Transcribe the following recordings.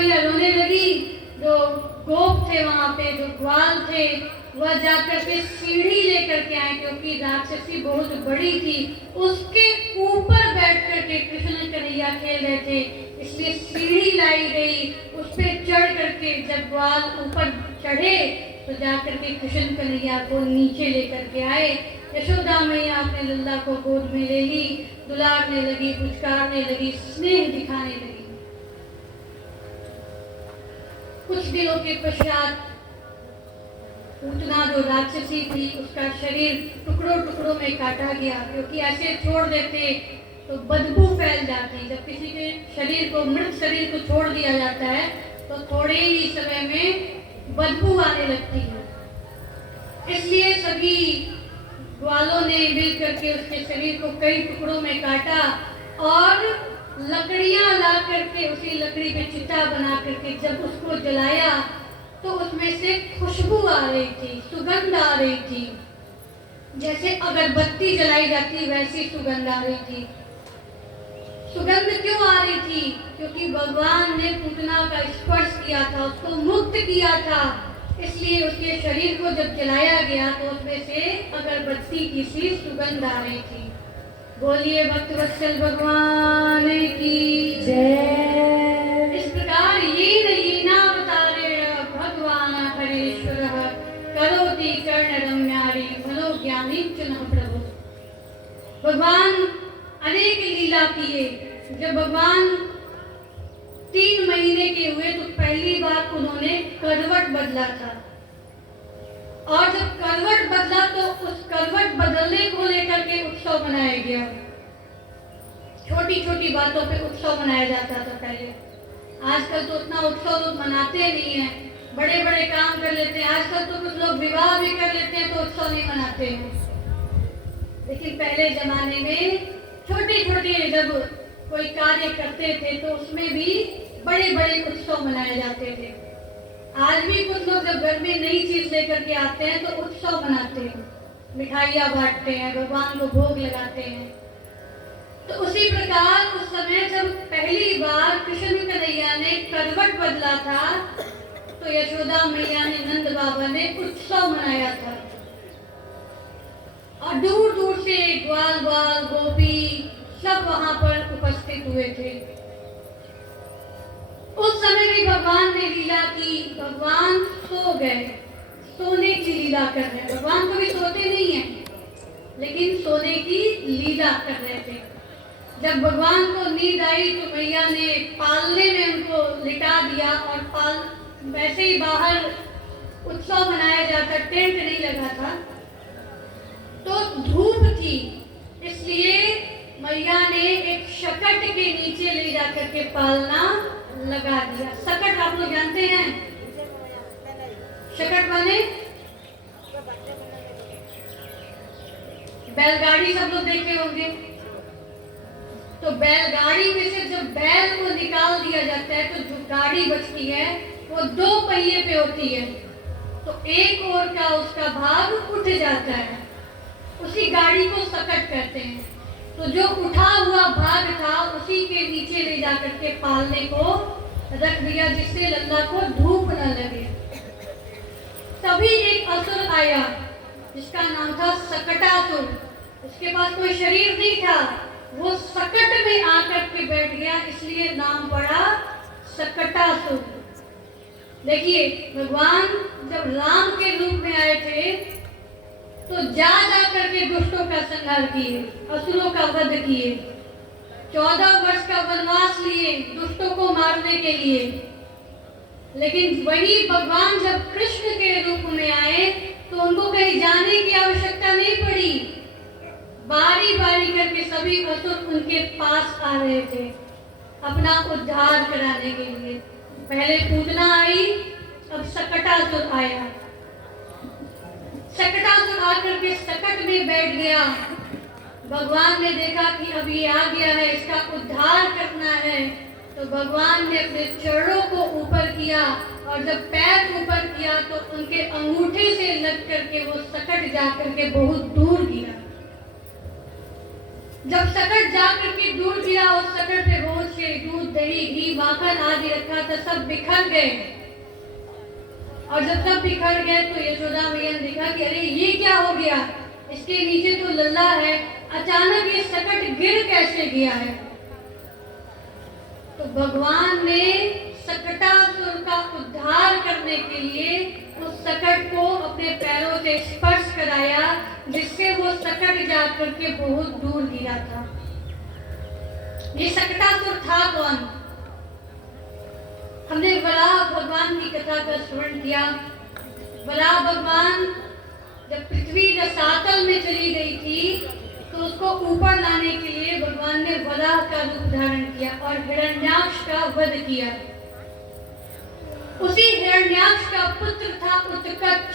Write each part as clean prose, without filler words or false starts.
मैया रोने लगी। जो गोप थे वहाँ पे, जो ग्वाल थे, वह जाकर के सीढ़ी लेकर के आए, क्योंकि राक्षसी बहुत बड़ी थी। उसके ऊपर बैठ कर के कृष्ण कन्हैया खेल रहे थे, इसलिए सीढ़ी लाई गई। उस पर चढ़ करके जब ग्वाल ऊपर चढ़े तो जाकर के कृष्ण कन्हैया को नीचे लेकर के आए। यशोदा मैया अपने लल्ला को गोद में ले ली, दुलारने लगी, पुचकारने लगी, स्नेह दिखाने लगी। कुछ दिनों के पश्चात पूतना जो राक्षसी थी, उसका शरीर टुकड़ों टुकड़ों में काटा गया, क्योंकि ऐसे छोड़ देते तो बदबू फैल जाती। जब किसी के शरीर को, मृत शरीर को छोड़ दिया जाता है तो थोड़े ही समय में बदबू आने लगती है। इसलिए सभी ग्वालों ने मिल करके उसके शरीर को कई टुकड़ों में काटा और लकड़ियां ला करके उसी लकड़ी पे चिता बना करके जब उसको जलाया तो उसमें से खुशबू आ रही थी, सुगंध आ रही थी। जैसे अगरबत्ती जलाई जाती वैसी सुगंध आ रही थी। सुगंध क्यों आ रही थी? क्योंकि भगवान ने पूतना का स्पर्श किया था, उसको मुक्त किया था। इसलिए उसके शरीर को जब जलाया गया तो उसमें से अगरबत्ती की सी सुगंध आ रही थी। बोलिए भक्तवत्सल भगवान की जय। इस प्रकार ये नावतारे भगवान हरेश्वर करोति कर्णरम्यारी मनोज्ञानी चुनः प्रभु। भगवान अनेक लीला किए। जब भगवान 3 महीने के हुए तो पहली बार उन्होंने करवट बदला था, और जब करवट बदला तो उस करवट बदलने को लेकर के उत्सव मनाया गया। छोटी छोटी बातों पे उत्सव मनाया जाता था पहले। आजकल तो उतना उत्सव लोग मनाते नहीं है, बड़े बड़े काम कर लेते हैं। आजकल तो कुछ लोग विवाह भी कर लेते हैं तो उत्सव नहीं मनाते हैं। लेकिन पहले जमाने में छोटे छोटे जब कोई कार्य करते थे तो उसमें भी बड़े बड़े उत्सव मनाए जाते थे। आज भी कुछ लोग जब घर में नई चीज लेकर के आते हैं तो उत्सव मनाते हैं, मिठाइयाँ बांटते हैं, भगवान को भोग लगाते हैं। तो उसी प्रकार उस समय जब पहली बार कृष्ण कन्हैया ने करवट बदला था तो यशोदा मैया ने, नंद बाबा ने उत्सव मनाया था। और दूर दूर से ग्वाल बाल गोपी सब वहां पर उपस्थित हुए थे। उस समय भी भगवान ने लीला की। भगवान सो गए, सोने की लीला कर रहे हैं। भगवान कभी सोते नहीं है, लेकिन सोने की लीला कर रहे थे। जब भगवान को नींद आई तो मैया ने पालने में उनको लिटा दिया, और वैसे ही बाहर उत्सव मनाया जाता, टेंट नहीं लगा था तो धूप थी, इसलिए मैया ने एक शकट के नीचे ले जाकर के पालना लगा दिया। शकट आप लोग जानते हैं? शकट माने बैलगाड़ी, सब लोग देखे होंगे। तो बैलगाड़ी में से जब बैल को निकाल दिया जाता है तो जो गाड़ी बचती है वो 2 पहिए पे होती है, तो एक ओर का उसका भाग उठ जाता है, उसी गाड़ी को शकट कहते हैं। तो जो उठा हुआ भाग था उसी के नीचे ले जाकर के पालने को रख दिया, जिससे लल्ला को धूप न लगे। तभी एक असुर आया जिसका नाम था शकटासुर। उसके पास कोई शरीर नहीं था, वो शकट में आकर के बैठ गया, इसलिए नाम पड़ा शकटासुर। देखिए, भगवान जब राम के रूप में आए थे तो जा करके दुष्टों का संहार किए, असुरों का वध किए, 14 वर्ष का वनवास लिए दुष्टों को मारने के लिए। लेकिन वही भगवान जब कृष्ण के रूप में आए तो उनको कहीं जाने की आवश्यकता नहीं पड़ी। बारी बारी करके सभी असुर उनके पास आ रहे थे अपना उद्धार कराने के लिए। पहले पूतना आई, अब शकटासुर आया। शकटासुर आकर के शकट में बैठ गया। भगवान ने देखा कि अब ये आ गया है, इसका उद्धार करना है, तो भगवान ने अपने चरणों को ऊपर किया, और जब पैर ऊपर किया तो उनके अंगूठे से लग करके वो शकट जा करके बहुत दूर गिरा। जब शकट जा करके दूर गिरा, उस शकट पे बहुत से दूध, दही, घी माखन आदि रखा था, सब बिखर गए। और जब सब बिखर गए तो यशोदा मैया ने देखा कि अरे ये क्या हो गया, इसके नीचे तो लल्ला है, अचानक ये सकट गिर कैसे गया है। तो भगवान ने सकटासुर का उद्धार करने के लिए उस सकट को अपने पैरों से स्पर्श कराया, जिससे वो सकट जा करके बहुत दूर गिरा था। ये सकटासुर था कौन? हमने वराह भगवान की कथा का श्रवण किया। वराह भगवान जब पृथ्वी रसातल में चली गई थी तो उसको ऊपर लाने के लिए भगवान ने वराह का रूप धारण किया और हिरण्याक्ष का वध किया। उसी हिरण्याक्ष का पुत्र था उत्कच।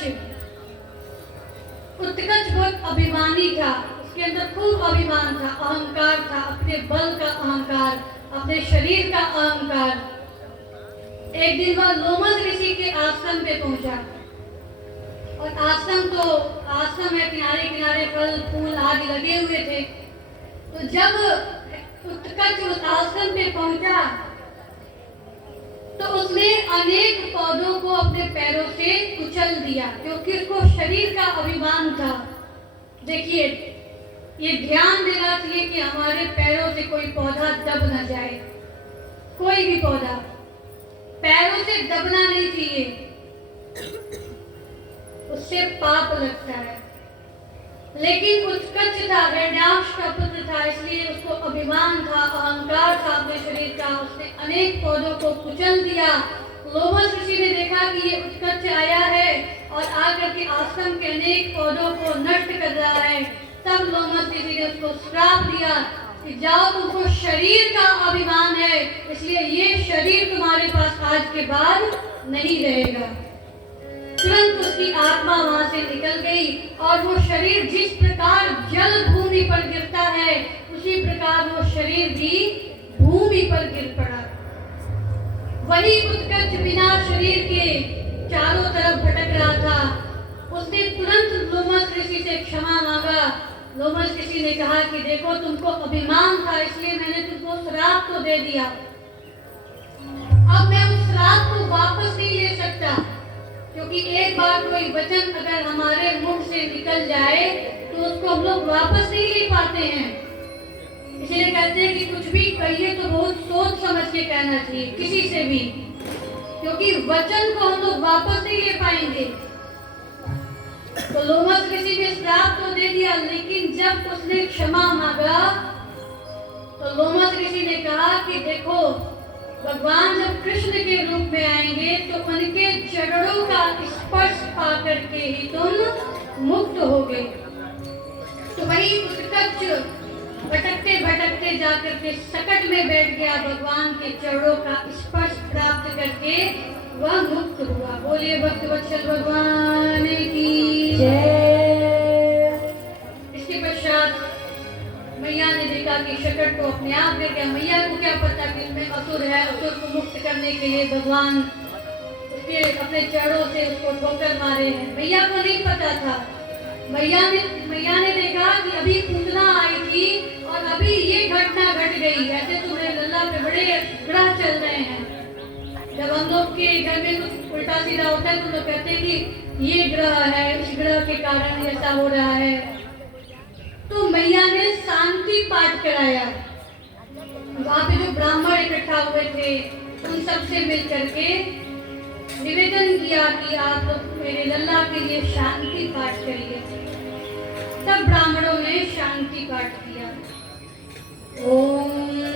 उत्कच बहुत अभिमानी था, उसके अंदर खूब अभिमान था, अहंकार था, अपने बल का अहंकार, अपने शरीर का अहंकार। एक दिन वह लोमस ऋषि के आश्रम पे पहुंचा, और आश्रम है, किनारे किनारे फल फूल आदि लगे हुए थे। तो जब उत्कच उस आश्रम पे पहुंचा तो उसने अनेक पौधों को अपने पैरों से कुचल दिया, क्योंकि उसको शरीर का अभिमान था। देखिए, ये ध्यान देना चाहिए कि हमारे पैरों से कोई पौधा दब न जाए। कोई भी पौधा पैरों से दबना नहीं चाहिए, उससे पाप लगता है। लेकिन उत्कच था, हिरण्याक्ष का पुत्र था, इसलिए उसको अभिमान था, अहंकार था अपने शरीर का। उसने अनेक पौधों को कुचल दिया। लोमस ऋषि ने देखा कि ये उत्कच आया है और आकर के आश्रम के अनेक पौधों को नष्ट कर रहा है। तब लोमस ऋषि ने उसको श्राप दिया कि जाओ, तुमको शरीर का अभिमान है, इसलिए ये शरीर तुम्हारे पास आज के बाद नहीं रहेगा। तुरंत उसकी आत्मा वहां से निकल गई और वो शरीर जिस प्रकार जल भूमि पर गिरता है, उसी प्रकार वो शरीर भी भूमि पर गिर पड़ा। वही उत्कच बिना शरीर के चारों तरफ भटक रहा था। उसने तुरंत लोमस ऋषि से क्षमा मांगा। लोमस ऋषि ने कहा कि देखो, तुमको अभिमान था, इसलिए मैंने तुमको श्राप तो दे दिया, अब मैं उस श्राप को वापस नहीं ले सकता, क्योंकि एक बार कोई वचन अगर हमारे मुख से निकल जाए तो उसको हम लोग वापस नहीं ले पाते हैं। इसलिए कहते हैं कि कुछ भी कहिए तो बहुत सोच समझ के कहना चाहिए, किसी से भी, क्योंकि वचन को हम लोग वापस नहीं ले पाएंगे। तो लोमस ऋषि ने श्राप तो दे दिया, लेकिन जब उसने क्षमा मांगा तो लोमस ऋषि ने कहा कि देखो, भगवान जब कृष्ण के रूप में आएंगे तो उनके चरणों का स्पर्श पा करके ही तुम मुक्त होगे। तो वही उत्कच भटकते भटकते जाकर के सकट में बैठ गया, भगवान के चरणों का स्पर्श प्राप्त करके वह मुक्त हुआ। बोलिए भक्तवत्सल भगवान की जय। इसके पश्चात मैया ने देखा कि शकट को अपने आप ले गया। मैया को क्या पता कि इसमें असुर है, असुर को मुक्त करने के लिए भगवान उसके अपने चरणों से उसको ठोकर मारे हैं। मैया को नहीं पता था। मैया ने देखा कि अभी पूतना आई थी और अभी ये घटना घट गई। ऐसे तुम्हारे लल्ला पे बड़े ग्रह चल रहे हैं। जब हम लोग के घर में कुछ उल्टा सीधा होता है तो लोग कहते हैं कि ये ग्रह है, इस ग्रह के कारण ऐसा हो रहा है। तो मैया ने शांति पाठ कराया। वहाँ पे जो ब्राह्मण इकट्ठा हुए थे उन सब से मिल करके निवेदन किया कि आप मेरे लल्ला के लिए शांति पाठ करिए। तब ब्राह्मणों ने शांति पाठ किया। ओम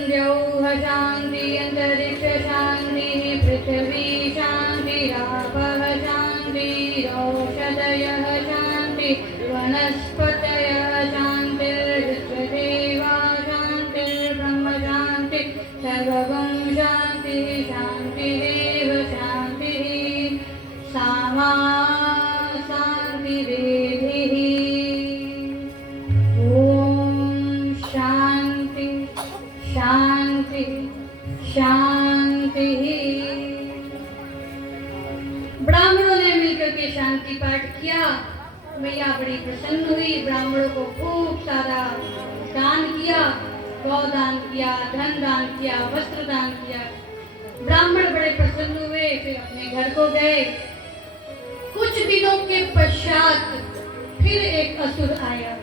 द्यौः शांति अंतरिक्ष शांति पृथ्वी शांति रापः शांति औषधयः शांति वनस्पतयः शांतिर्विश्वदेवा शांतिर्ब्रह्म शांति सर्वगं शांति शांतिरेव शांतिः सामा शांतिरेधिः। ओम शांति शांति शांति। ब्राह्मणों ने मिलकर के शांति पाठ किया। मैया बड़ी प्रसन्न हुई। ब्राह्मणों को खूब सारा दान किया, गौ दान किया, धन दान किया, वस्त्र दान किया। हो गए। कुछ दिनों के पश्चात फिर एक असुर आया।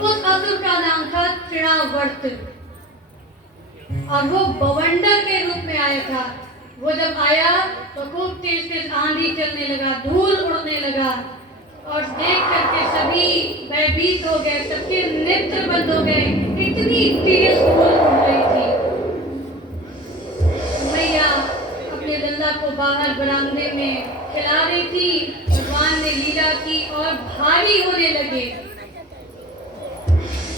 उस असुर का नाम था तृणावर्त और वो बवंडर के रूप में आया था। वो जब आया तो खूब तेज तेज आंधी चलने लगा, धूल उड़ने लगा और देख करके सभी भयभीत हो गए, सबके नेत्र बंद हो गए। इतनी तेज धूल उड़ रही थी। मैया अपने लल्ला को बाहर बरामदे में खिला रही थी। भगवान ने लीला की और भारी होने लगे।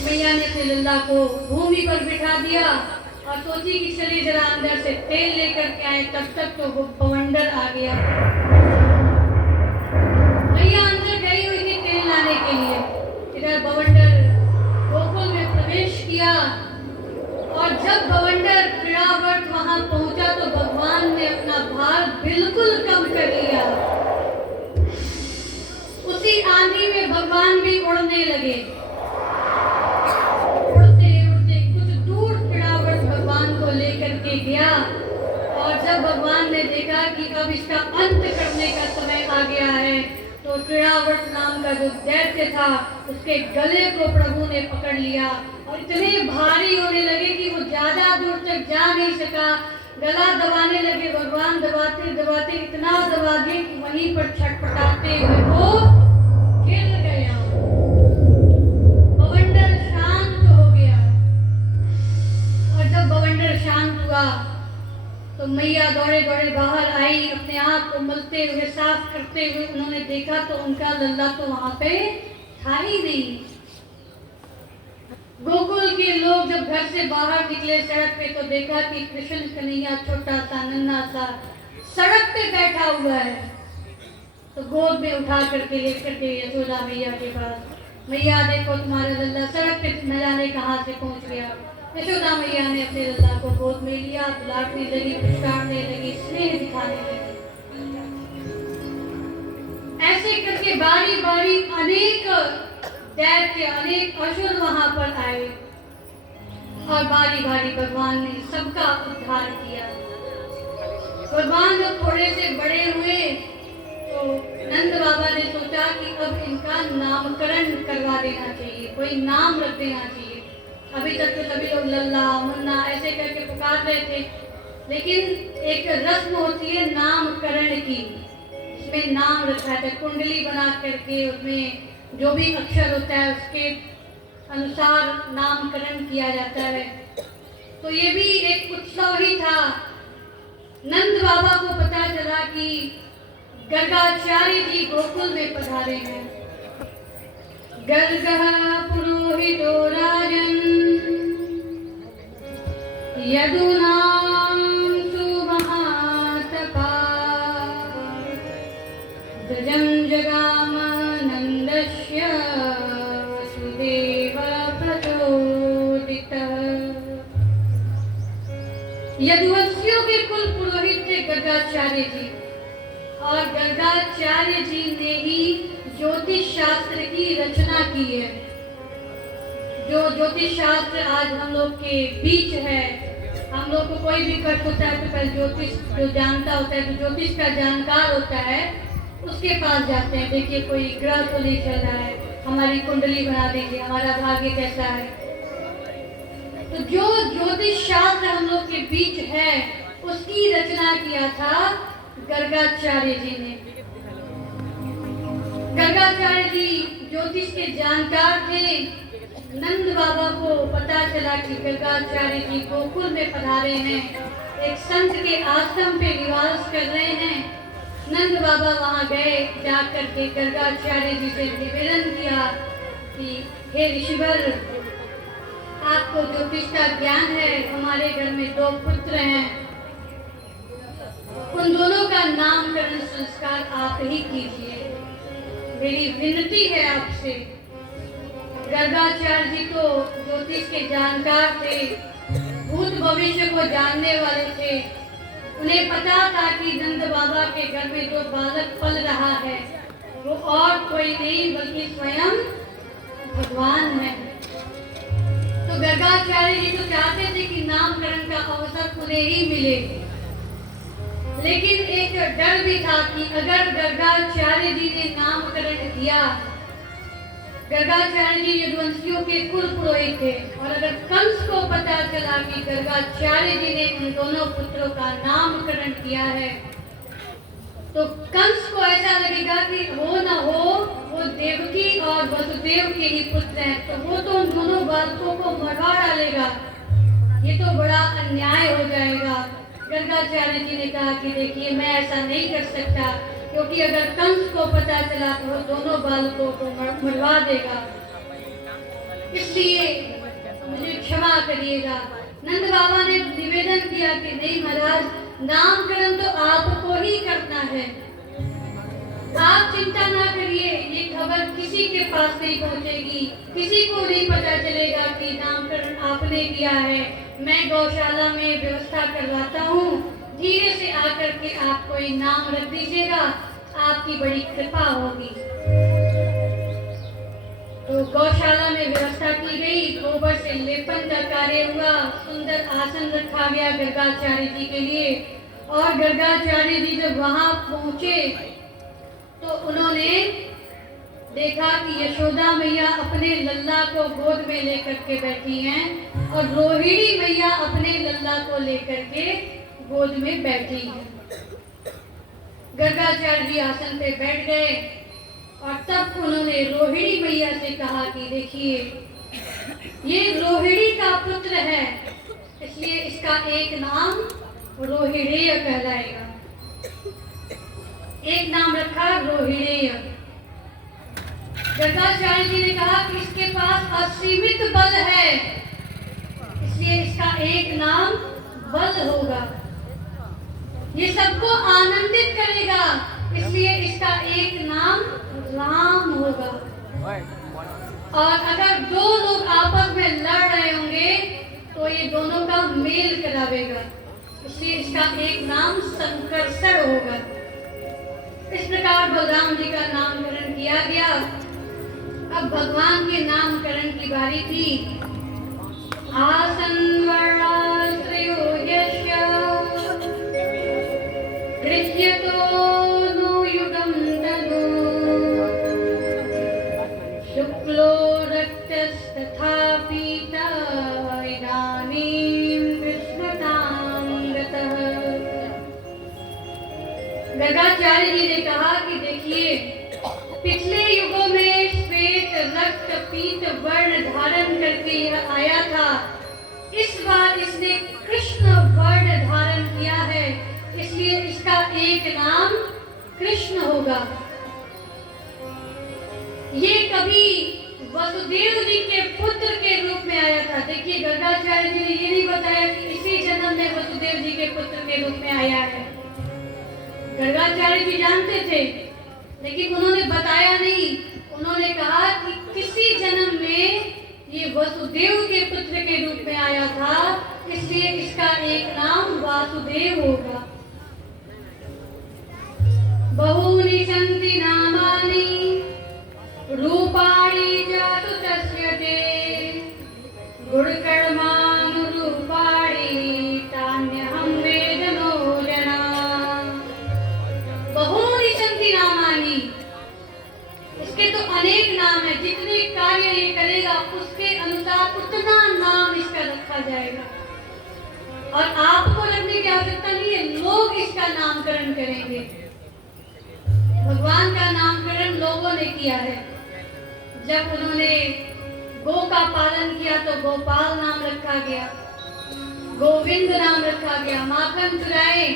मैया ने अपने लल्ला को भूमि पर बिठा दिया और सोची कि चलिए जरा अंदर से तेल लेकर के आए। तब तक तो वो बवंडर आ गया। मैया अंदर गई हुई थी तेल लाने के लिए। इधर बवंडर गोकुल में प्रवेश किया और जब बवंडर तृणावर्त वहां पहुंचा तो भगवान ने अपना भार बिल्कुल कम कर लिया। उसी आंधी में भगवान भी उड़ने लगे। लेकर के गया और जब भगवान ने देखा कि अब इसका अंत करने का समय आ गया है तो तृणावर्त नाम का जो दैत्य था उसके गले को प्रभु ने पकड़ लिया और इतने भारी होने लगे कि वो ज्यादा दूर तक जा नहीं सका। गला दबाने लगे। भगवान दबाते दबाते इतना दबा दिए कि वहीं पर छटपटाते हुए वो गिर गया। बवंडर शांत हो गया और जब बवंडर शांत हुआ तो मैया दौड़े दौड़े बाहर आई। अपने आप को मलते हुए साफ करते हुए उन्होंने देखा तो उनका लल्ला तो वहां पे था ही नहीं। गोकुल के लोग जब घर से बाहर निकले सड़क पे तो देखा कि कृष्ण कन्हैया छोटा सा नन्हा सा सड़क पे बैठा हुआ है। तो गोद में उठा करके लेकर के यशोदा मैया के पास, मैया देखो तुम्हारा लल्ला सड़क पे न जाने कहाँ से पहुंच गया। यशोदा मैया ने अपने लल्ला को गोद में लिया, बुलाने लगी, पुचकारने लगी, स्नेह दिखाने लगी। ऐसे करके बारी बारी अनेक दैत्य अनेक असुर वहां पर आए और बारी बारी भगवान ने सबका उद्धार किया। भगवान जब थोड़े से बड़े हुए तो नंद बाबा ने सोचा कि अब इनका नामकरण करवा देना चाहिए, कोई नाम रख देना चाहिए। अभी तक तो सभी लोग लल्ला मुन्ना ऐसे करके पुकार रहे थे, लेकिन एक रस्म होती है नामकरण की। इसमें नाम रखा था, कुंडली बना करके उसमें जो भी अक्षर होता है उसके अनुसार नामकरण किया जाता है। तो ये भी एक उत्सव ही था। नंद बाबा को पता चला कि गर्गाचार्य जी गोकुल में पधारे हैं। गर्गः पुरोहितो राजन् यदुनां सुमहातपा गजं जगाम नन्दस्य वसुदेव प्रचोदितः। यदुवंशियों के कुल पुरोहित थे गर्गाचार्य जी और गर्गाचार्य जी ने ही ज्योतिष शास्त्र की रचना की है। जो ज्योतिष शास्त्र आज हम लोग के बीच है, हम लोग को कोई भी कष्ट होता है तो पहले ज्योतिष जो जानता होता है, जो ज्योतिष का जानकार होता है उसके पास जाते हैं। देखिए कोई ग्रह तो नहीं चल रहा है, हमारी कुंडली बना देंगे, हमारा भाग्य कैसा है। तो जो ज्योतिष शास्त्र हम लोग के बीच है उसकी रचना किया था गर्गाचार्य जी ने। गर्गाचार्य जी ज्योतिष के जानकार थे। नंद बाबा को पता चला कि गर्गाचार्य जी गोकुल में पधारे हैं, एक संत के आश्रम पे निवास कर रहे हैं। नंद बाबा वहां गए, जाकर के गर्गाचार्य जी से निवेदन किया कि हे ऋषिवर, आपको ज्योतिष का ज्ञान है, हमारे घर में 2 पुत्र हैं, उन दोनों का नामकरण संस्कार आप ही कीजिए, मेरी विनती है आपसे। गर्गाचार्य जी तो ज्योतिष के जानकार थे, भूत भविष्य को जानने वाले थे। उन्हें पता था कि नंद बाबा के घर में जो बालक पल रहा है वो और कोई नहीं बल्कि स्वयं भगवान है। तो गर्गाचार्य जी तो चाहते थे कि नामकरण का अवसर उन्हें ही मिले, लेकिन एक डर भी था कि अगर गर्गाचार्य जी ने नामकरण किया, गर्गाचार्य जी यदुवंशियों के कुल पुरोहित थे, और अगर कंस को पता चला कि गर्गाचार्य जी ने उन दोनों पुत्रों का नामकरण किया है, तो कंस को ऐसा लगेगा कि हो न हो वो देवकी और वसुदेव के ही पुत्र हैं, तो वो तो उन दोनों बालकों को मरवा डालेगा। ये तो बड़ा अन्याय हो जाएगा। गर्गाचार्य जी ने कहा कि देखिए, मैं ऐसा नहीं कर सकता, क्योंकि अगर कंस को पता चला तो वो दोनों बालकों को मरवा देगा, इसलिए मुझे क्षमा करिएगा। नंद बाबा ने निवेदन किया कि नहीं महाराज, नामकरण तो आपको ही करना है, आप चिंता ना करिए, ये खबर किसी के पास नहीं पहुंचेगी, किसी को नहीं पता चलेगा कि नामकरण आपने किया है। मैं गौशाला में व्यवस्था करवाता हूँ, धीरे से आकर के आप कोई नाम रख दीजिएगा, आपकी बड़ी कृपा होगी। तो गौशाला में व्यवस्था की गई, गोबर से लेपन का कार्य हुआ, सुंदर आसन रखा गया गर्गाचार्य जी के लिए। और गर्गाचार्य जी जब वहां पहुंचे तो उन्होंने देखा कि यशोदा मैया अपने लल्ला को गोद में लेकर के बैठी हैं और रोहिणी मैया अपने लल्ला को लेकर के गोद में बैठी हैं। गर्गाचार्य जी आसन पे बैठ गए और तब उन्होंने रोहिणी मैया से कहा कि देखिए, ये रोहिणी का पुत्र है, इसलिए इसका एक नाम रोहिणेय कहलाएगा। एक नाम रखा रोहिणेय। गर्गाचार्य जी ने कहा कि इसके पास असीमित बल है, इसलिए इसका एक नाम बल होगा। ये सबको आनंदित करेगा, इसलिए इसका एक नाम राम होगा। और अगर दो लोग आपस में लड़ रहे होंगे तो ये दोनों का मेल करावेगा, इसलिए इसका एक नाम संकर्षण होगा। इस प्रकार बलराम जी का नामकरण किया गया। अब भगवान के नामकरण की बारी थी। आसन वर्णाश्रयो यस्य गृह्यतो नो युगं तनु शुक्लो रक्तस्तथा पीता इदानीं कृष्णतां गतः। गर्गाचार्य जी ने कहा कि देखिए, पिछले युगों में श्वेत रक्त पीत वर्ण धारण करके यह आया था, इस बार इसने कृष्ण वर्ण धारण किया है, इसलिए इसका एक नाम कृष्ण होगा। ये कभी वसुदेव जी के पुत्र के रूप में आया था। देखिए, गर्गाचार्य जी ने ये नहीं बताया कि इसी जन्म में वसुदेव जी के पुत्र के रूप में आया है। गर्गाचार्य जी जानते थे, लेकिन उन्होंने बताया नहीं। उन्होंने कहा कि किसी जन्म में ये वसुदेव के पुत्र के रूप में आया था, इसलिए इसका एक नाम वासुदेव होगा। बहूनि सन्ति नामानि रूपाणि च तस्य ते गुणकर्मानुरूपाणि तान्यहं वेद नो जना। बहूनि सन्ति नामानि, इसके तो अनेक नाम है, जितने कार्य ये करेगा उसके अनुसार उतना नाम इसका रखा जाएगा। और आपको रखने की आवश्यकता नहीं है, लोग इसका नामकरण करेंगे। भगवान का नामकरण लोगों ने किया है। जब उन्होंने गो का पालन किया तो गोपाल नाम रखा गया, गोविंद नाम रखा गया। माखन चुराए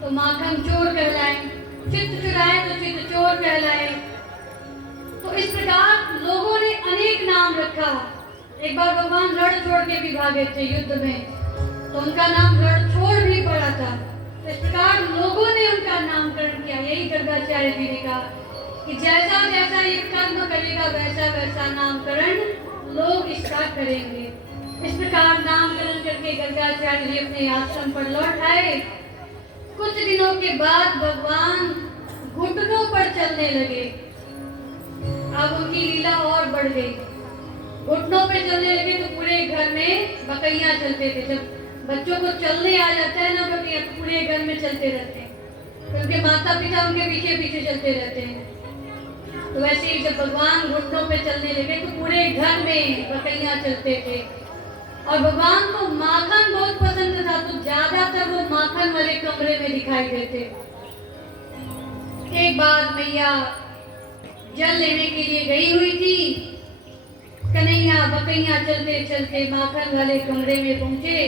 तो माखन चोर कहलाए, चित्त चुराए तो चित्त चोर कहलाए। तो इस प्रकार लोगों ने अनेक नाम रखा। एक बार भगवान रण छोड़ के भी भागे थे युद्ध में, तो उनका नाम रण छोड़ भी पड़ा था। तो इस प्रकार लोगों ने उनका नामकरण किया। यही गर्गाचार्य जी ने कहा कि जैसा जैसा ये कर्म करेगा वैसा वैसा नामकरण लोग इसका करेंगे। इस प्रकार नामकरण करके गर्गाचार्य जी अपने आश्रम पर लौट आए। कुछ दिनों के बाद भगवान घुटनों पर चलने लगे। अब उनकी लीला और बढ़ गई। घुटनों पे चलने लगे तो पूरे घर में बकैया चलते थे। जब बच्चों को चलने आ जाता है ना बकैया, तो पूरे घर में चलते रहते हैं। उनके माता पिता उनके पीछे पीछे चलते रहते हैं। तो वैसे ही जब भगवान घुटनों पे चलने लगे तो पूरे घर में बकरियां चलते थे। और भगवान को माखन बहुत पसंद था, तो ज्यादातर वो माखन वाले कमरे में दिखाई देते। एक बार मैया जल लेने के लिए गई हुई थी। कन्हैया बकरियां चलते चलते माखन वाले कमरे में पहुंचे।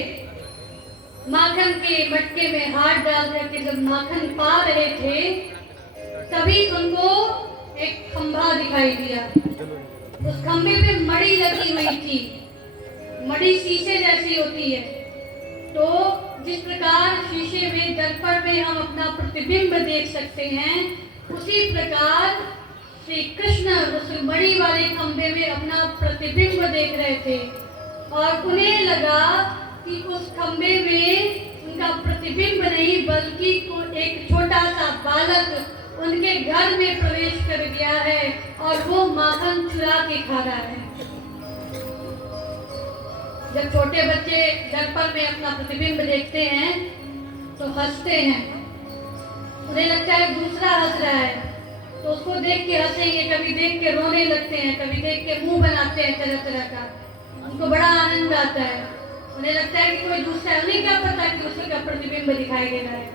माखन के मटके में हाथ डाल करके जब माखन पा रहे थे, तभी उनको एक खंभा दिखाई दिया। उस खंभे पे मड़ी लगी हुई थी। मड़ी शीशे जैसी होती है। तो जिस प्रकार शीशे में दर्पण में हम अपना प्रतिबिंब देख सकते हैं, उसी प्रकार श्री कृष्ण उस मड़ी वाले खंभे में अपना प्रतिबिंब देख रहे थे। और उन्हें लगा कि उस खंभे में उनका प्रतिबिंब नहीं बल्कि एक छोटा सा बालक उनके घर में प्रवेश कर गया है और वो माखन चुरा के खा रहा है। जब छोटे बच्चे दर्पण में अपना प्रतिबिंब देखते हैं तो हंसते हैं। उन्हें लगता है दूसरा हंस रहा है तो उसको देख के हंसेंगे, कभी देख के रोने लगते हैं, कभी देख के मुंह बनाते हैं तरह तरह का। उनको बड़ा आनंद आता है। उन्हें लगता है कि कोई दूसरा, उन्हें क्या पता कि उसी का प्रतिबिंब दिखाई दे रहा है।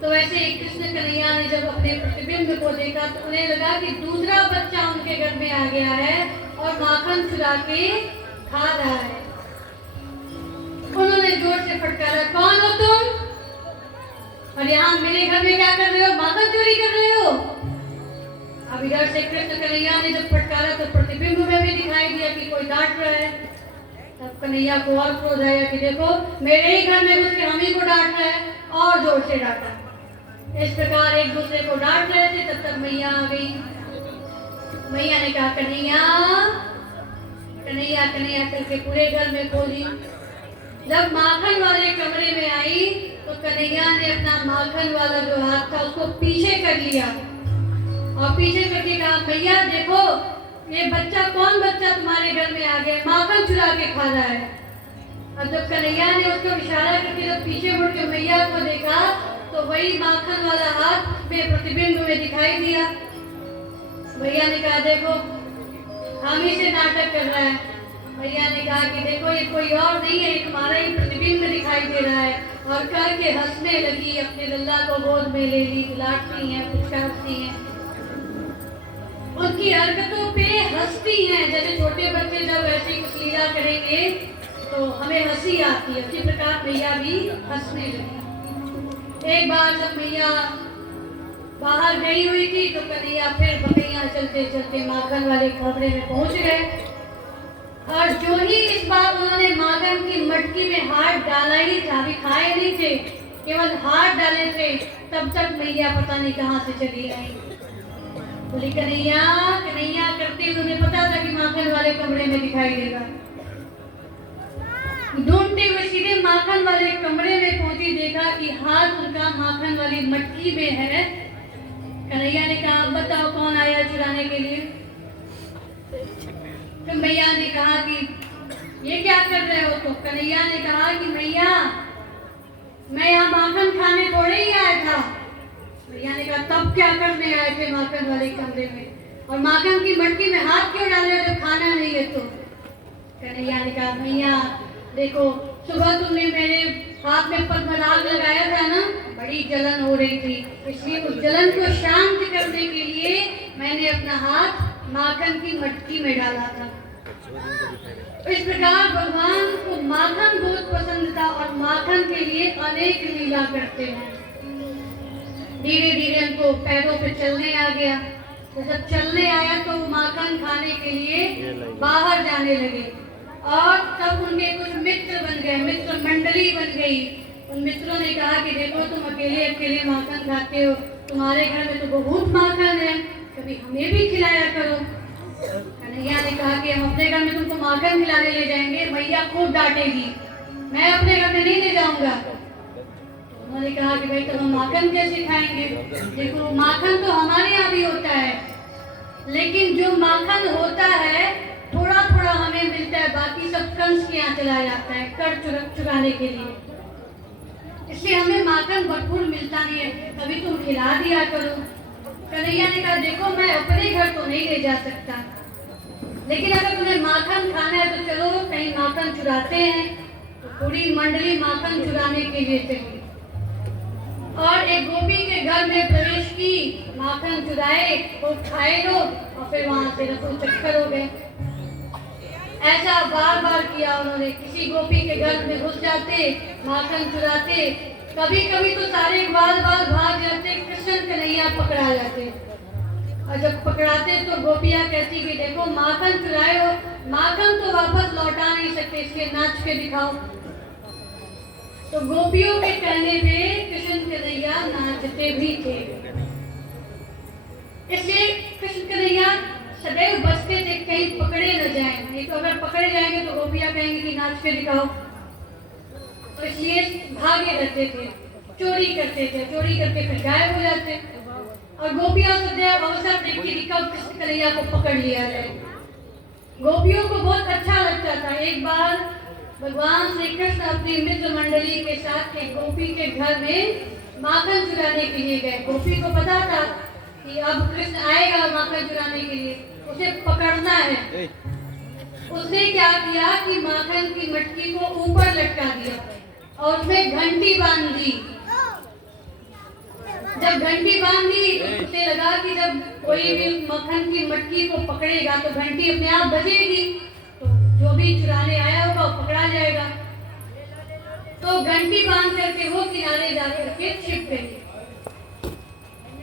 तो वैसे ही कृष्ण कन्हैया ने जब अपने प्रतिबिंब को देखा तो उन्हें लगा कि दूसरा बच्चा उनके घर में आ गया है और माखन चुरा के खा रहा है। उन्होंने जोर से फटकारा, कौन हो तुम? और यहाँ मेरे घर में क्या कर रहे हो? माखन चोरी कर रहे हो? अब इधर से कृष्ण कन्हैया ने जब फटकारा तो प्रतिबिंब में भी दिखाई दिया कि कोई डांट रहा है। तब कन्हैया को और क्रोध आया कि देखो मेरे ही घर में घुस के हम ही को डांट रहा है, और जोर से डांटा। इस प्रकार एक दूसरे को डांट रहे थे। तब तक मैया आ गई। मैया ने कहा कन्हैया कन्हैया कन्हैया करके पूरे घर में खोजी। जब माखन वाले कमरे में आई तो कन्हैया ने अपना माखन वाला जो हाथ था उसको पीछे कर लिया और पीछे करके कहा, भैया देखो ये बच्चा, कौन बच्चा तुम्हारे घर में आ गया, माखन चुरा के खा रहा है। और जब कन्हैया ने उसको इशारा करके जब पीछे मुड़ के मैया को देखा तो वही माखन वाला हाथ में प्रतिबिंब में दिखाई दिया। भैया ने कहा देखो हम ही से नाटक कर रहा है। भैया ने कहा कि देखो ये कोई और नहीं है, ये तुम्हारा ही प्रतिबिंब दिखाई दे रहा है। और कह के हंसने लगी, अपने लल्ला को गोद में ले ली, बुलाती है, पुचकारती है। उनकी हरकतों पे हंसती हैं। जैसे छोटे बच्चे जब ऐसी कुछ लीला करेंगे तो हमें हंसी आती है, उसी प्रकार मैया भी हंसने लगी। एक बार जब मैया बाहर गई हुई थी तो कन्हैया फिर बकरियां चलते चलते माखन वाले कमरे में पहुंच गए। और जो ही इस बार उन्होंने माखन की मटकी में हाथ डाला ही था, अभी खाए नहीं थे, केवल हाथ डाले थे, तब तक मैया पता नहीं कहाँ से चली आई। बोली कन्हैया कन्हैया करते उन्हें पता था कि माखन वाले कमरे में दिखाई देगा। ढूंढते हुए सीधे माखन वाले कमरे में पहुंची, देखा कि हाथ उनका माखन वाली मटकी में है। कन्हैया ने कहा बताओ कौन आया चुराने के लिए? तो मैया ने कहा कि ये क्या कर रहे हो? तो कन्हैया ने कहा कि मैया मैं यहाँ माखन खाने थोड़े ही आया था। मैया ने कहा तब क्या करने आए थे माखन वाले कमरे में, और माखन की मटकी में हाथ क्यों डाले हो जब खाना नहीं है? तो कन्हैया ने कहा मैया देखो सुबह तुमने मेरे हाथ में पद्मराग लगाया था ना, बड़ी जलन हो रही थी, इसलिए उस जलन को शांत करने के लिए मैंने अपना हाथ माखन की मटकी में डाला था। इस प्रकार भगवान को माखन बहुत पसंद था और माखन के लिए अनेक लीला करते हैं। धीरे धीरे उनको पैरों पे चलने आ गया। तो जब चलने आया तो वो माखन खाने के लिए बाहर जाने लगे और तब उनके कुछ मित्र बन गए, मित्र मंडली बन गई। उन मित्रों ने कहा कि देखो तुम अकेले अकेले माखन खाते हो, तुम्हारे घर में तो बहुत माखन है, कभी हमें भी खिलाया करो। कन्हैया ने कहा कि हम अपने घर में तुमको माखन खिलाने ले जाएंगे, मैया खूब डांटेगी, मैं अपने घर में नहीं ले जाऊंगा। उन्होंने कहा कि भाई तो हम माखन कैसे खाएंगे? देखो माखन तो हमारे यहाँ भी होता है, लेकिन जो माखन होता है थोड़ा थोड़ा हमें मिलता है, बाकी सब कंस के यहाँ चला जाता है कर चुराने के लिए। इसलिए हमें माखन भरपूर मिलता नहीं है, कभी तुम खिला दिया करो। कन्हैया ने कहा देखो मैं अपने घर तो नहीं ले जा सकता, लेकिन अगर तुम्हें माखन खाना है तो चलो कहीं माखन चुराते हैं। तो पूरी मंडली माखन चुराने के लिए चली और एक गोपी के घर में प्रवेश की, माखन चुराए, वो खाए लोग और फिर वहां से रफू चक्कर हो गए। ऐसा बार बार किया उन्होंने, किसी गोपी के घर में घुस जाते, माखन चुराते, कभी कभी तो सारे बाल बाल भाग जाते, कृष्ण कन्हैया पकड़ा जाते। और जब पकड़ाते तो गोपियां कहती कि देखो माखन चुराए हो, माखन तो वापस लौटा नहीं सकते, इसलिए नाच के दिखाओ। तो गोपियों के कहने पे कृष्ण कन्हैया नाचते भी थे। इसलिए कृष्ण कन्हैया सदैव बचते थे कहीं पकड़े न जाएं, नहीं तो अगर पकड़े जाएंगे तो गोपियां कहेंगी कि नाच के दिखाओ। तो इसलिए भागे रहते थे, चोरी करते थे, चोरी करके फिर गायब हो जाते। और गोपियां सदैव अवसर देखती कि कब कृष्ण कन्हैया को पकड़ लिया जाए। गोपियों को बहुत अच्छा लगता था। एक बार भगवान श्री कृष्ण अपनी मित्र मंडली के साथ एक गोपी के घर में माखन चुराने के लिए गए। गोपी को पता था कि अब कृष्ण आएगा माखन चुराने के लिए, उसे पकड़ना है। उसने क्या किया कि माखन की मटकी को ऊपर लटका दिया और उसमें घंटी बांध दी। जब घंटी बांध दी तो उसे लगा कि जब कोई भी मक्खन की मटकी को पकड़ेगा तो घंटी अपने आप बजेगी, तो जो भी चुराने आया होगा वो पकड़ा जाएगा। तो घंटी बांध करके वो किनारे जा करके छिप गई।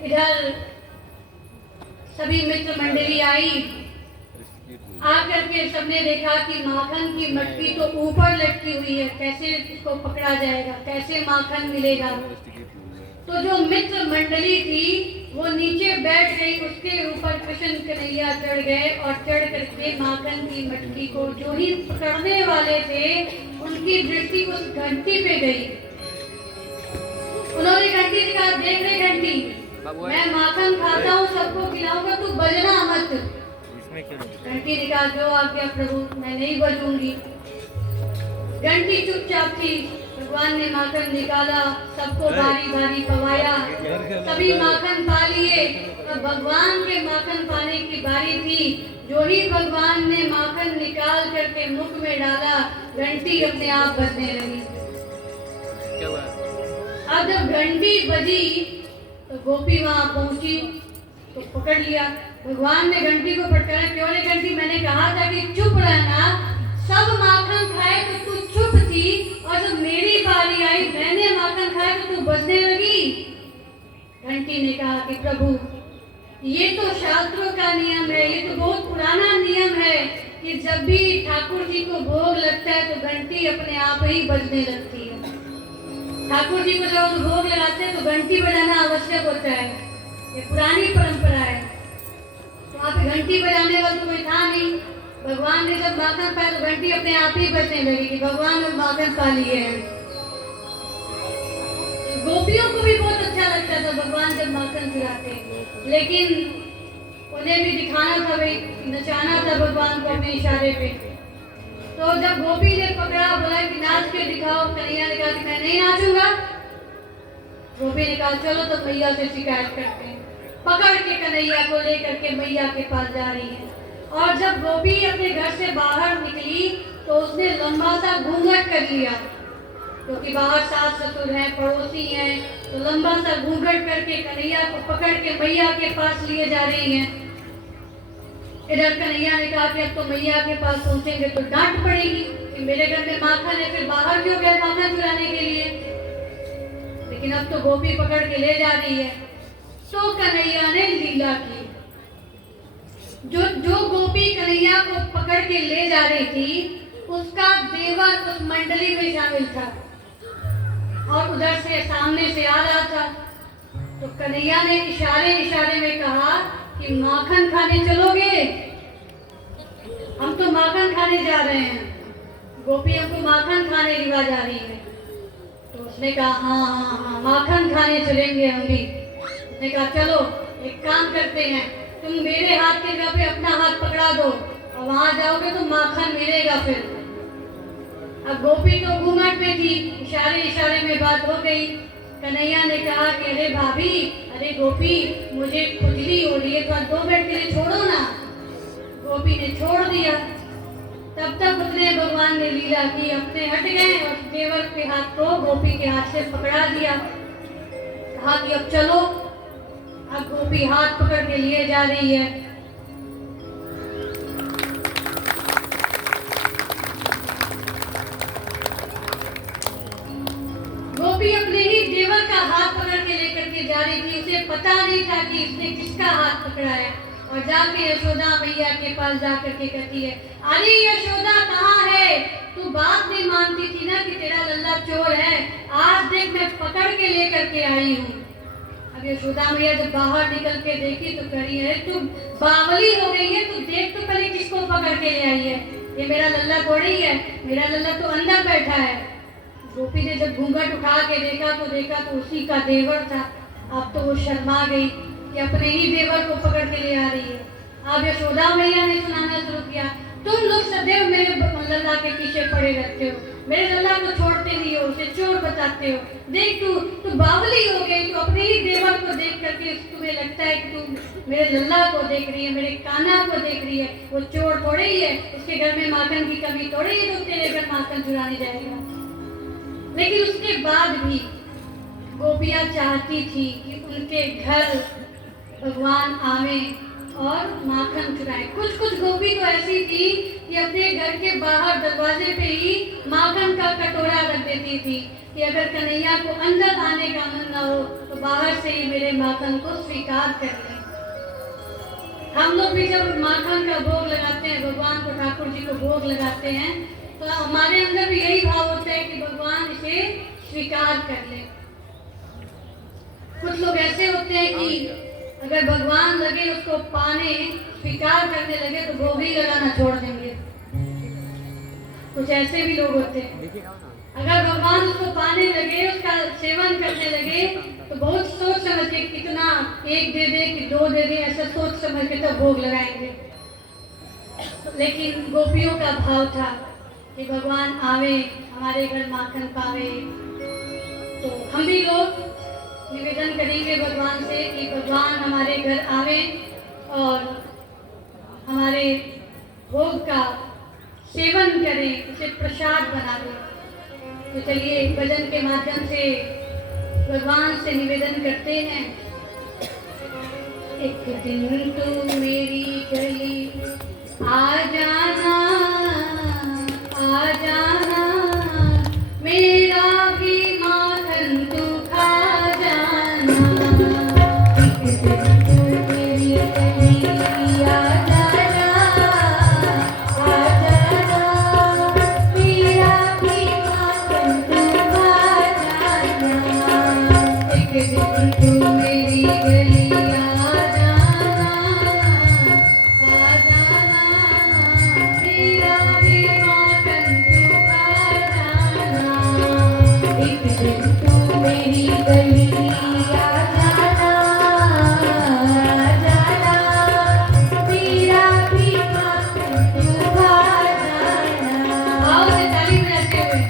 इधर सभी मित्र मंडली आई, आकर के सबने देखा कि माखन की मटकी तो ऊपर लटकी हुई है, कैसे इसको पकड़ा जाएगा, कैसे माखन मिलेगा। तो जो मित्र मंडली थी वो नीचे बैठ गई, उसके ऊपर कृष्ण कन्हैया चढ़ गए और चढ़ करके माखन की मटकी को जो ही पकड़ने वाले थे उनकी दृष्टि उस घंटी पे गई। उन्होंने घंटी दिखा, देख रहे घंटी, मैं माखन खाता हूँ, सबको खिलाऊंगा, तू बजना मत। घंटी दिखा, जो आज्ञा प्रभु, मैं नहीं बजूंगी। घंटी चुपचाप थी। भगवान ने माखन निकाला, सबको बारी बारी पवाया, सभी माखन पा लिए। अब भगवान के माखन पाने की बारी थी। जो ही भगवान ने माखन निकाल करके मुख में डाला, घंटी अपने आप बजने लगी। अब जब घंटी बजी तो गोपी वहां पहुंची तो पकड़ लिया। भगवान ने घंटी को फटकारा, क्यों रे घंटी, मैंने कहा था कि चुप रहना, सब माखन खाए तो तू चुप थी, और जब मेरी बारी आई मैंने माखन खाया तो तू बजने लगी। घंटी ने कहा कि प्रभु ये तो शास्त्रों का नियम है, ये तो बहुत पुराना नियम है कि जब भी ठाकुर जी को भोग लगता है तो घंटी अपने आप ही बजने लगती है। ठाकुर जी को जब भोग लगाते हैं तो घंटी बजाना आवश्यक होता है, ये पुरानी परंपरा है। तो वहाँ पे घंटी बजाने वाला तो कोई था नहीं। भगवान ने जब माखन पाया तो घंटी अपने आप ही बजने लगी कि भगवान ने माखन पा लिए हैं। गोपियों को भी बहुत अच्छा लगता था भगवान जब माखन चुराते, लेकिन उन्हें भी दिखाना था, भाई नचाना था भगवान को अपने इशारे पे। तो जब गोपी ने पकड़ा, बोला कि नाच के दिखाओ, कन्हैया ने कहा कि मैं नहीं नाचूंगा। गोपी ने कहा चलो तो मैया से शिकायत करते हैं। पकड़ के कन्हैया को लेकर के मैया के पास जा रही है। और जब गोपी अपने घर से बाहर निकली तो उसने लंबा सा घूंघट कर लिया, क्योंकि बाहर सास ससुर हैं, पड़ोसी हैं, तो लंबा सा घूंघट करके कन्हैया को पकड़ के मैया के पास लिए जा रही हैं। इधर कन्हैया ने कहा कि अब तो मैया के पास पहुंचेंगे तो डांट पड़ेगी कि मेरे घर में माखन है, फिर बाहर क्यों गए माखन चुराने के लिए। लेकिन अब तो गोपी पकड़ के ले जा रही है। तो कन्हैया ने लीला की। जो गोपी कन्हैया को पकड़ के ले जा रही थी उसका देवर उस मंडली में शामिल था और उधर से सामने से आ रहा था। तो कन्हैया ने इशारे में कहा कि माखन खाने चलोगे? हम तो माखन खाने जा रहे हैं। गोपी हमको माखन खाने लिवा जा रही है। तो उसने कहा हाँ माखन खाने चलेंगे हम भी। उसने कहा चलो एक काम करते हैं, तुम मेरे हाथ के जगह पे अपना हाथ पकड़ा दो और वहां जाओगे तो माखन मिलेगा। फिर अब गोपी तो घूंघट में थी, इशारे इशारे में बात हो गई। कन्हैया ने कहा कि अरे भाभी, अरे गोपी, मुझे खुजली हो रही है, तो आज 2 मिनट के लिए छोड़ो ना। गोपी ने छोड़ दिया। तब तक उसने भगवान ने लीला की, अपने हट गए और देवर के हाथ को गोपी के हाथ से पकड़ा दिया। कहा कि अब चलो। अब गोपी हाथ पकड़ के लिए जा रही है। गोपी अपने ही देवर का हाथ पकड़ के लेकर के जा रही थी। उसे पता नहीं था कि इसने किसका हाथ पकड़ा है। और जाके यशोदा मैया के पास जाकर के कहती है, अरे यशोदा कहाँ है? तू बात नहीं मानती थी ना कि तेरा लल्ला चोर है। आज देख मैं पकड़ के लेकर के आई हूँ। अब यशोदा मैया जब बाहर निकल के देखी तो कही है, तू बावली हो गई है, तू देख तो पहले किसको पकड़ के ले आई है। ये मेरा लल्ला थोड़ी है, मेरा लल्ला तो अंदर बैठा है। गोपी ने जब घूंघट उठा के देखा तो उसी का देवर था। अब तो वो शर्मा गई कि अपने ही देवर को पकड़ के ले आ रही है। अब यशोदा मैया ने सुनाना शुरू किया, तुम लोग सदैव मेरे लल्ला के पीछे पड़े रहते हो, मेरे लल्ला को छोड़ते नहीं हो, उसे चोर बताते हो। देख तू बावली हो गई, तू अपने ही देवर को देख करके तुम्हें लगता है कि तू मेरे लल्ला को देख रही है, मेरे कान्हा को देख रही है। वो चोर थोड़े ही है, उसके घर में माखन की कमी थोड़ी है तो तेरे घर माखन चुराने जाएगा। लेकिन उसके बाद भी गोपियाँ चाहती थी कि उनके घर भगवान आवे और माखन चुराए। कुछ गोपी तो ऐसी थी कि अपने घर के बाहर दरवाजे पे ही माखन का कटोरा रख देती थी कि अगर कन्हैया को अंदर आने का मन ना हो तो बाहर से ही मेरे माखन को स्वीकार कर लें। हम लोग भी जब माखन का भोग लगाते हैं, भगवान को, ठाकुर जी को भोग लगाते हैं, तो हमारे अंदर भी यही भाव होता है कि भगवान इसे स्वीकार कर ले। कुछ लोग ऐसे होते हैं कि अगर भगवान लगे उसको पाने, स्वीकार करने लगे तो भोग ही लगाना छोड़ देंगे। कुछ ऐसे भी लोग होते हैं, अगर भगवान उसको पाने लगे, उसका सेवन करने लगे तो बहुत सोच समझ के, कितना 1 दे दे कि 2 दे दे, ऐसा सोच समझ के तो भोग लगाएंगे। लेकिन गोपियों का भाव था कि भगवान आवे, हमारे घर माखन पावे। तो हम भी लोग निवेदन करेंगे भगवान से कि भगवान हमारे घर आवे और हमारे भोग का सेवन करें, उसे प्रसाद बना दें। तो चलिए भजन के माध्यम से भगवान से निवेदन करते हैं। एक दिन तू मेरी गली आ जाना, आ जाना, मेरा भी माखन तू खा जाना। एक दिन तू मेरी गली आ जाना, आ जाना, मेरा भी माखन तू खा जाना। एक दिन तू मेरी गली आ जाना, आ जाना, मेरा भी माखन तू खा जाना। एक दिन तू मेरी गली आ जाना, आ जाना, मेरा भी माखन तू खा जाना। आओ से ताली बजाते हुए।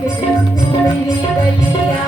एक दिन तू मेरी गलिया